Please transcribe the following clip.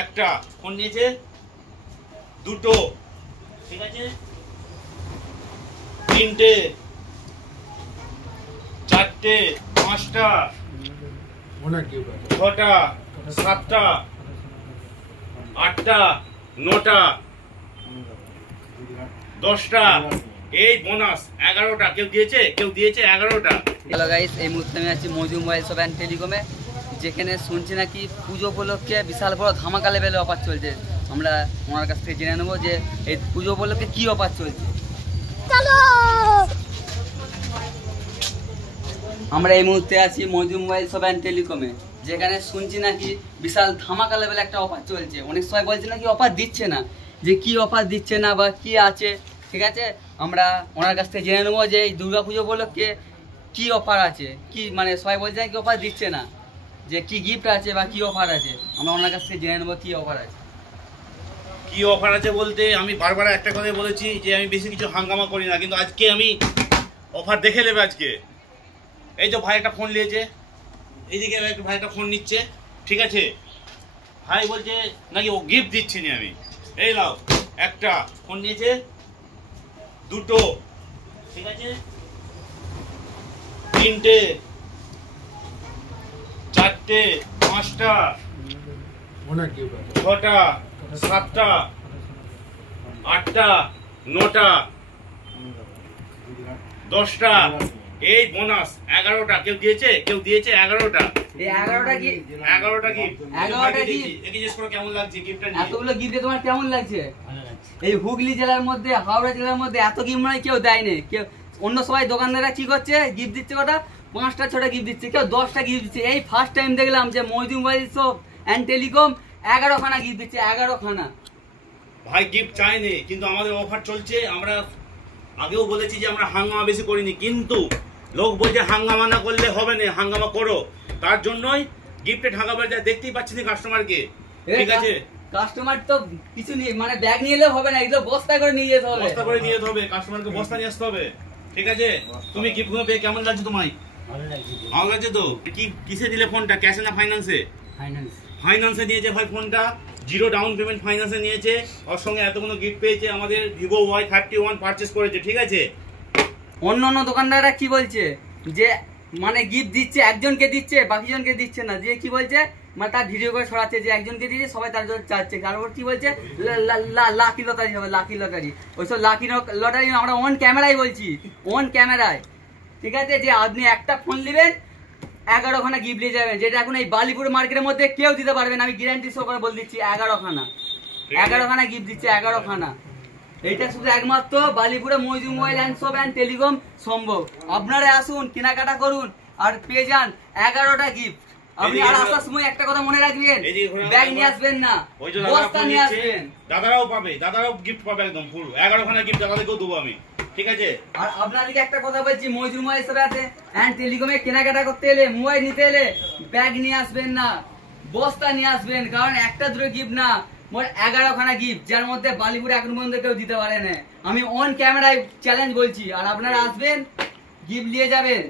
একটা ফোন নিয়েছে, দুটো, ঠিক আছে, তিনটে, চারটে, পাঁচটা, ছটা, সাতটা, আটটা, নটা, 10টা, এই বোনাস 11টা। কেউ দিয়েছে 11টা। হ্যালো গাইস, এই মুহূর্তে আমি আছি মৈদু মোবাইল শপ অ্যান্ড টেলিকমে, যেখানে শুনছি নাকি পুজো উপলক্ষে বিশাল বড় ধামাকা লেভেলে অফার চলছে। আমরা ওনার কাছ থেকে জেনে নেবো যে এই পুজো উপলক্ষে কী অফার চলছে। আমরা এই মুহূর্তে আছি মৈদু মোবাইল শপ অ্যান্ড টেলিকমে, যেখানে শুনছি নাকি বিশাল ধামাকা লেভেলে একটা অফার চলছে। অনেক সময় বলছে নাকি অফার দিচ্ছে না, যে কি অফার দিচ্ছে না বা কি আছে। ঠিক আছে, আমরা ওনার কাছ থেকে জেনে নেবো যে এই দুর্গা পুজো উপলক্ষে কি অফার আছে, কি মানে সবাই বলছে নাকি অফার দিচ্ছে না, যে কি গিফট আছে বা কি অফার আছে। আমরা ওনার কাছ থেকে জেনে নেবো কি অফার আছে। কি অফার আছে বলতে আমি বারবার একটা কথাই বলেছি যে আমি বেশি কিছু হাঙ্গামা করি না, কিন্তু আজকে আমি অফার দেখে নেবে। আজকে এই তো ভাই একটা ফোন নিয়েছে, এইদিকে ভাই একটা ফোন নিচ্ছে, ঠিক আছে। ভাই বলছে নাকি ও গিফট দিচ্ছি না আমি। এই নাও, একটা ফোন নিয়েছে, দুটো, ঠিক আছে, তিনটে, চারটে, পাঁচটা, ছটা, সাতটা, আটটা, নটা, 10টা, এই বোনাস 11টা। কেউ দিয়েছে 11টা। এই 11টা কি 11টা কি জিজ্ঞেস করো কেমন লাগছে গিফটটা নিয়ে। এতগুলো গিফট তোমার কেমন লাগছে? এই হুগলি জেলার মধ্যে, হাওড়া জেলার মধ্যে এত গিফট মানে কেউ দেয়নি। কেউ অন্য সবাই দোকানদাররা কি করছে, গিফট দিচ্ছে কটা 5টা 6টা গিফট দিচ্ছে, কেউ 10টা গিফট দিচ্ছে। এই ফার্স্ট টাইম দেখলাম যে Maidu mobile shop and telecom 11খানা গিফট দিচ্ছে। 11খানা ভাই গিফট চাইনি, কিন্তু আমাদের অফার চলছে। আমরা আগেও বলেছি যে আমরা হাঙ্গামা বেশি করিনি, কিন্তু লোক বলছে হাঙ্গামা না করলে হবে না, হাঙ্গামা করো। তার জন্যই গিফটে ঢাকা পড়ে যায়। দেখতেই পাচ্ছি না কাস্টমারকে, ঠিক আছে। কাস্টমার তো কিছু নিয়ে মানে ব্যাগ নিয়ে এলে হবে না, এগুলো বস্তা করে নিয়ে যেতে হবে। বস্তা করে নিয়ে যেতে হবে, কাস্টমারকে বস্তা নিয়ে আসতে হবে, ঠিক আছে। তুমি গিফটগুলো পেয়ে কেমন লাগছে তোমায়? ভালো লাগছে তো? কি কিসে দিলে ফোনটা, ক্যাশে না ফাইন্যান্সে? ফাইন্যান্সে নিয়েছে ভাই ফোনটা, 0 ডাউন পেমেন্ট ফাইন্যান্সে নিয়েছে। ওর সঙ্গে এতগুলো গিফট পেয়েছে, আমাদের ভিভো Y31 পারচেস করেছে, ঠিক আছে। অন্য অন্য দোকানদাররা কি বলছে যে মানে গিফট দিচ্ছে, একজনকে দিচ্ছে বাকি জনকে দিচ্ছে না, যে কি বলছে মানে তার ভিডিও করে ছড়াচ্ছে যে একজনকে দিচ্ছে সবাই তার জন্য চাচ্ছে। তারপর কি বলছে লাকি লটারি হবে, লাকি লটারি। ওইসব লাকি লটারি আমরা অন ক্যামেরায় বলছি, অন ক্যামেরায়, ঠিক আছে। যে আপনি একটা ফোন নেবেন 11খানা গিফট নিয়ে যাবেন, যেটা এখন এই বালিপুর মার্কেটের মধ্যে কেউ দিতে পারবে না। আমি গ্যারান্টি সহকারে বলে দিচ্ছি 11খানা গিফট দিচ্ছে, 11খানা। এইটা শুধু একমাত্র বালিপুরে Maidu mobile and shop and telecom সম্ভব। আপনারা আসুন, কেনাকাটা করুন আর পেয়ে যান 11টা গিফট। আপনি আর আসার সময় একটা কথা মনে রাখবেন, ব্যাগ নিয়ে আসবেন না, বস্তা নিয়ে আসবেন। দাদারাও পাবে, দাদারাও গিফট পাবে একদম পুরো 11খানা গিফট দাদাদেরকেও দেবো আমি, ঠিক আছে। আর আপনাদেরকে একটা কথা বলছি, মৈদু মোবাইল শপ অ্যান্ড টেলিকমে কেনাকাটা করতে এলে, মোবাইল নিতে এলে ব্যাগ নিয়ে আসবেন না, বস্তা নিয়ে আসবেন। কারণ একটা দুটো গিফট না, মোট 11খানা গিফট, যার মধ্যে বালিপুরে এখন পর্যন্ত কেউ দিতে পারে না। আমি অন ক্যামেরায় চ্যালেঞ্জ বলছি। আর আপনারা আসবেন, গিফট নিয়ে যাবেন।